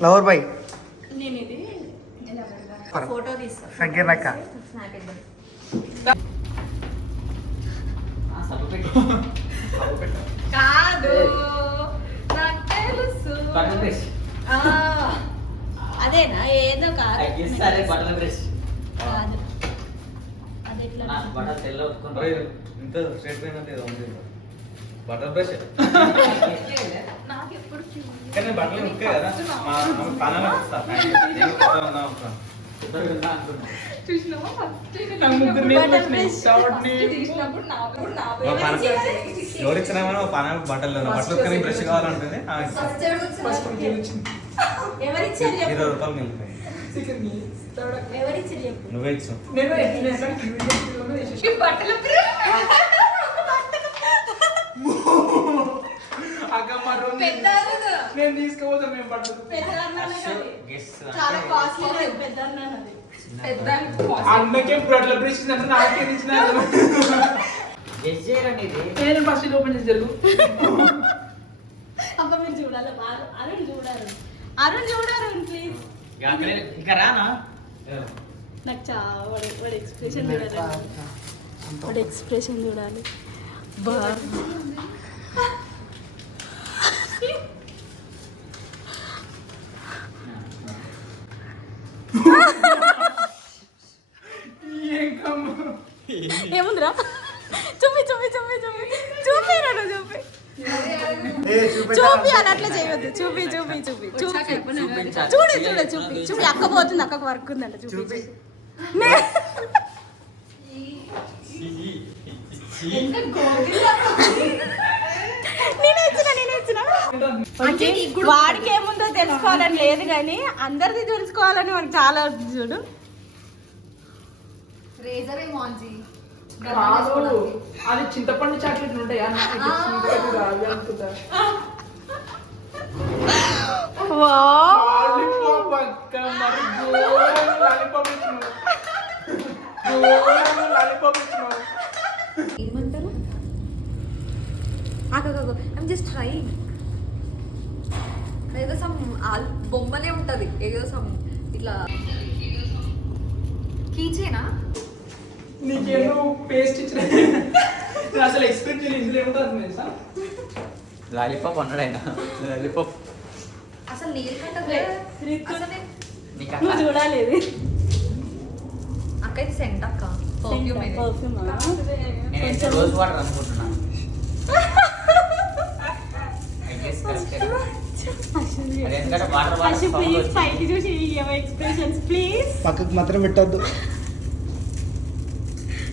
lover boy నేను ఇది photo తీస్తా సంకీర్ణక్క కాదు నాకు తెలుసు అదేనా ఏదో కాదు కాదు అది ఎట్లా బటర్ బ్రష్ నాకు ఎప్పుడు బట్టలు ముక్కే కదా ఎవరిచ్చినామో పానానికి బట్టలు బట్టలు బ్రష్ కావాలంటే 20 రూపాయలు మిగిలిపోయి నువ్వే ఇచ్చావు నేను తీసుకోవద్దా మేము బట్టలు అన్నకే బట్టలు బ్రష్ అంటే నాకే ఇచ్చిన నేను ఫస్ట్ ఓపెన్ చేసి జరుగు అబ్బా మీరు చూడాలి అరుణ్ చూడాలి అరుణ్ చూడాలి ప్లీజ్ ఇంకా రానా నాకు చాలా వాడి ఎక్స్ప్రెషన్ చూడాలి వాడి ఎక్స్ప్రెషన్ చూడాలి బా ఏముందిరా చూపి చూపి చూపి చూపి చూపిరా చూపి చూపి అని అట్లా చేయవద్దు చూపి చూపి చూపి చూపి చూడు చూడు చూపి చూపి అక్క పోతుంది అక్కకు వర్క్ ఉందంట చూపి వాడికి ఏముందో తెలుసుకోవాలని లేదు కానీ అందరిది తెలుసుకోవాలని మనకు చాలా చూడు అది చింతపండు చాక్లెట్ ఉంటాయా ఏమంటారు ఐమ్ జస్ట్ ట్రైయింగ్ ఏదో సమ్ బొమ్మనే ఉంటది ఏదో సమ్ ఇట్లా కీచేనా నీకేదో పేస్ట్ ఇచ్చిన అసలు ఎక్స్పెక్ట్ చేయలేదు ఇందులో ఏముంటుంది తెలుసా లాలీపాప్ అన్నాడు ఆయన లాలీపాప్ అసలు నువ్వు చూడాలి అక్క ఇది సెంట్ అక్క పర్ఫ్యూమ్ నేను రోజ్ వాటర్ అనుకుంటున్నా పక్కకు మాత్రం పెట్టద్దు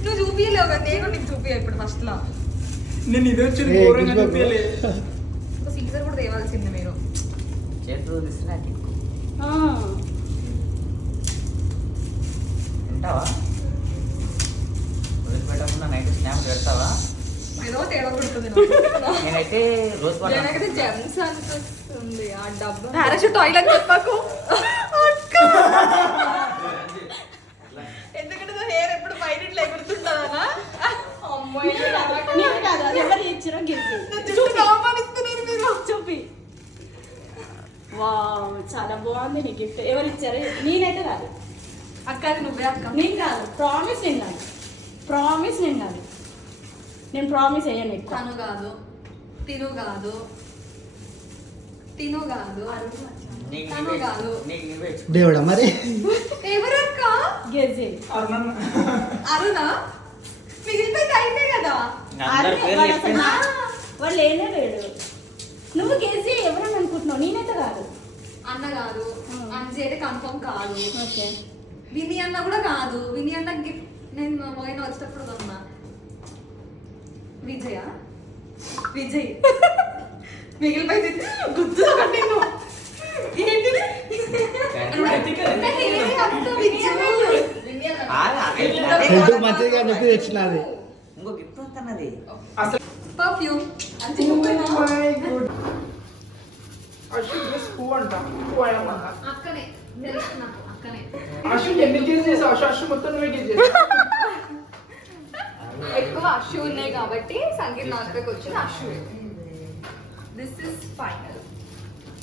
నువ్వు చూపియలేవు కదా నేను నీకు చూపియా ఇప్పుడు ఫస్ట్ లా నేను ఇది వచ్చి ఘోరంగా చూపియలే సీజర్ కూడా తేవాల్సింది మీరు చేతులు తీస్తున్నా ఉంటావా వదిలిపెట్టకుండా నైట్ స్నాప్ పెడతావా ఏదో తేడా కొడుతుంది నేనైతే రోజు నేనైతే జెమ్స్ అనిపిస్తుంది ఆ డబ్బా పారాషూట్ ఆయిల్ అని చెప్పకు ఎందుకంటే హెయిర్ ఎప్పుడు బయట ఇట్లా ఎగురుతుంటుందనా చూపి వావ్ చాలా బాగుంది నీ గిఫ్ట్ ఎవరు ఇచ్చారు నేనైతే కాదు అక్క అది నువ్వే అక్క నేను కాదు ప్రామిస్ నేను కాదు ప్రామిస్ నేను కాదు నేను ప్రామిస్ అయ్యాను నీకు తను కాదు తిను కాదు తిను కాదు తను కాదు దేవుడా మరి ఎవరక్క గెజే అరుణ మిగిలిపోయి అయితే కదా వాడు లేనే లేడు నువ్వు గెజే ఎవరని అనుకుంటున్నావు నేనైతే కాదు అన్న కాదు అంజీ అయితే కన్ఫర్మ్ కాదు ఓకే విని అన్న కూడా కాదు విని అన్న గిఫ్ట్ నేను పోయిన వచ్చేటప్పుడు అన్నా విజయ విజయ్ మిగిలిపోయింది గుర్తు నేను మంచిగా నొప్పి తెచ్చినది ఇంకో గిఫ్ట్ ఉంటున్నది పర్ఫ్యూమ్ అంతే అక్కనే తెలుసు నాకు అక్కనే అశు ఎన్ని కేజీ చేసావు అశు మొత్తం నువ్వే కేజీ చేసావు ఎక్కువ అశు ఉన్నాయి కాబట్టి సంగీత్ నాటకకి వచ్చిన అశు దిస్ ఇస్ ఫైనల్